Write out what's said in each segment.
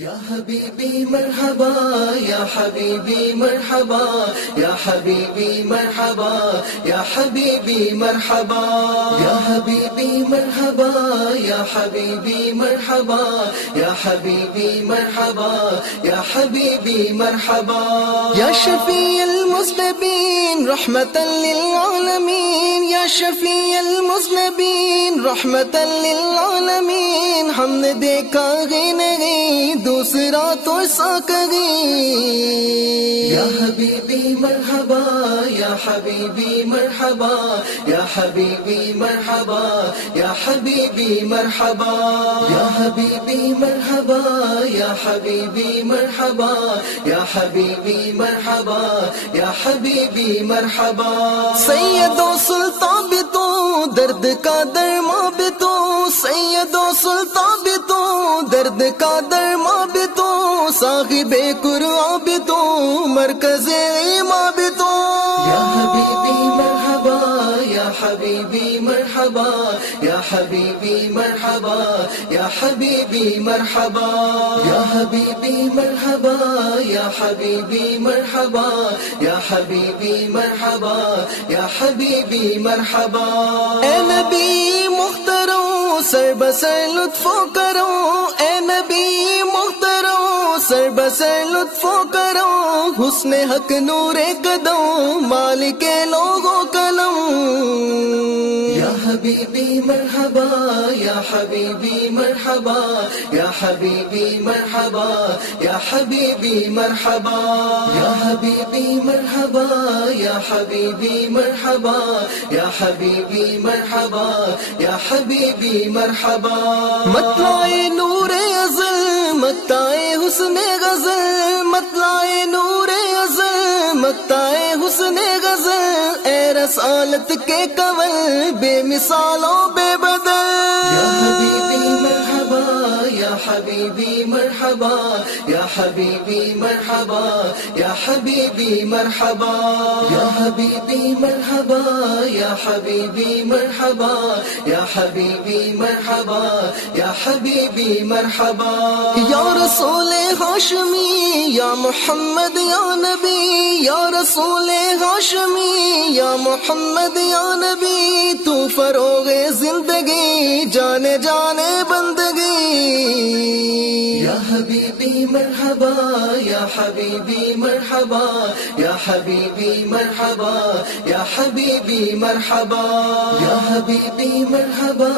یا حبیبی مرحبا یا حبیبی مرحبا یا حبیبی مرحبا یا حبیبی مرحبا یا حبیبی مرحبا یا حبیبی مرحبا یا حبیبی مرحبا یا حبیبی مرحبا یا شفیع المذنبین رحمتا للعالمین یا شفیع المذنبین رحمتا للعالمین ہم نے دیکھا ہی نہیں دوسرا تو ایسا کہیں یا حبیبی مرحبا یا حبیبی مرحبا یا حبیبی مرحبا یا حبیبی مرحبا یا حبیبی مرحبا یا حبیبی مرحبا یا حبیبی مرحبا یا حبیبی مرحبا سید و سلطان بھی تو درد کا درما بھی تو سید و سلطان بھی تو درد کا درما بھی تو صاحب قرآن بھی تو مرکز ایمان بھی تو یا حبیبی مرحبا یا حبیبی مرحبا یا حبیبی مرحبا یا حبیبی مرحبا یا حبیبی مرحبا یا حبیبی مرحبا یا حبیبی مرحبا یا حبیبی مرحبا اے نبی محترم سر بسر لطف کرو اے نبی محترم سر بسر لطف کرو حسن حق نور قدم مالک لوگوں قلم یا حبیبی مرحبا یا حبیبی مرحبا یا حبیبی مرحبا یا حبیبی مرحبا یا حبیبی مرحبا یا حبیبی مرحبا یا حبیبی مرحبا یا حبیبی مرحبا مطلع نور ازل مقطع حسن غزل مطلع نور ازل مقطع حسن غزل اے رسالت کے قول بے مثالوں بے بدل یا حبیبی مرحبا یا حبیبی مرحبا یا حبیبی مرحبا یا حبیبی مرحبا یا حبیبی مرحبا یا حبیبی مرحبا یا حبیبی مرحبا یا حبیبی مرحبا یا رسول ہاشمی یا محمد یا نبی یا رسول ہاشمی یا محمد یا نبی تو فروغ زندگی جانے جانے بندگی یا حبیبی مرحبا یا حبیبی مرحبا یا حبیبی مرحبا یا حبیبی مرحبا یا حبیبی مرحبا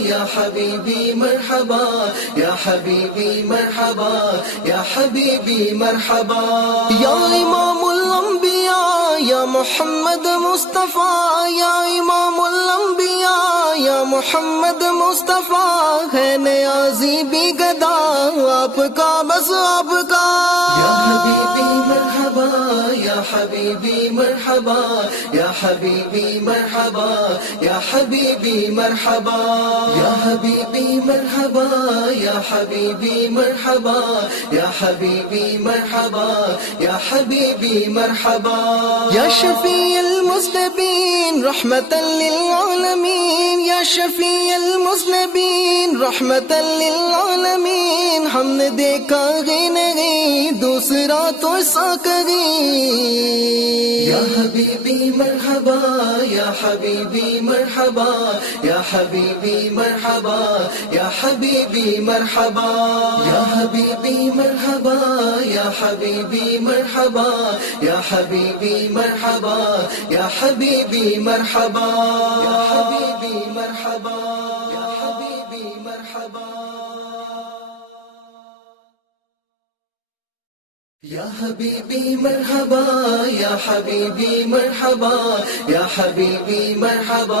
یا حبیبی مرحبا یا حبیبی مرحبا یا حبیبی مرحبا یا امام الانبیاء یا محمد مصطفیٰ یا امام الانبیاء یا محمد مصطفیٰ ہے نیازی بھی گدا آپ کا بس آپ کا یا حبیبی مرحبا یا حبیبی مرحبا یا حبیبی مرحبا یا حبیبی مرحبا یا حبیبی مرحبا یا حبیبی مرحبا یا حبیبی مرحبا یا حبیبی مرحبا یا شفیع المذنبین رحمتا للعالمین یا شفیع المذنبین رحمتا للعالمین ہم نے دیکھا ہی نہیں دوسرا تو ایسا کہیں یا حبیبی مرحبا یا حبیبی مرحبا یا حبیبی مرحبا یا حبیبی مرحبا یا حبیبی مرحبا یا حبیبی مرحبا یا حبیبی مرحبا یا حبیبی مرحبا یا حبیبی مرحبا یا حبیبی مرحبا یا حبیبی مرحبا یا حبیبی مرحبا یا حبیبی مرحبا